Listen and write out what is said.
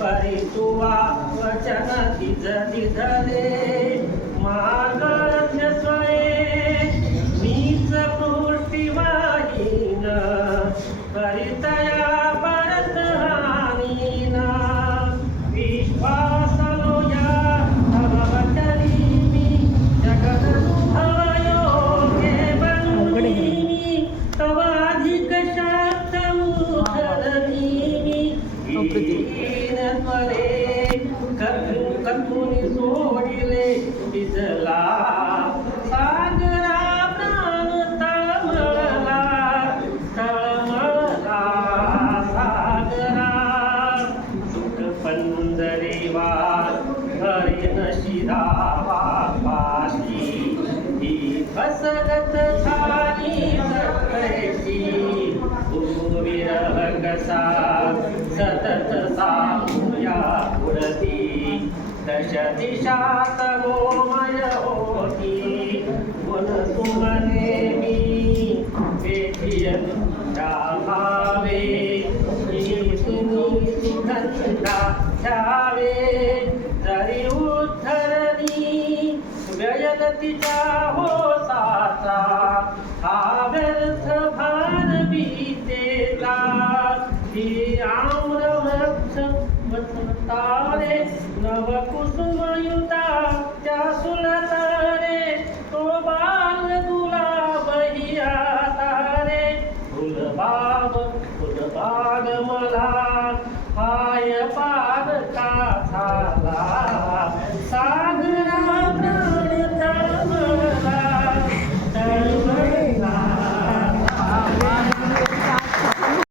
परी तुवा वचन तिज दिधले मार्गच स्वये मीच पृष्ठिवाहीन करितया परत हानीन विश्वास लोया तव वचनी मी जगदनुभव योगे बनूनी तव अधिक शाक्त मुखदनी त्वरे कथुनी सोडिले भिजला सागरा प्राण तळमळला तळमळला सागरा सुख पंधरेवा हरिण शिरावा पाशी ही फसगत झाली सत्तैची विरह कसा सतत सामुया पुरती दश दिशात मोमय होती गुण सुमने मी पेठियन भावे तुम्ही सुगंधा घ्यावे जरी उद्धरणी व्ययगतीचा हो साचा हा व्यर्थ भार बीतेला ही आम्रवृक्ष तारे नवकुसुमयुता त्या सुलतारे तो बाल गुलाब हिया तारे फुलबाग मला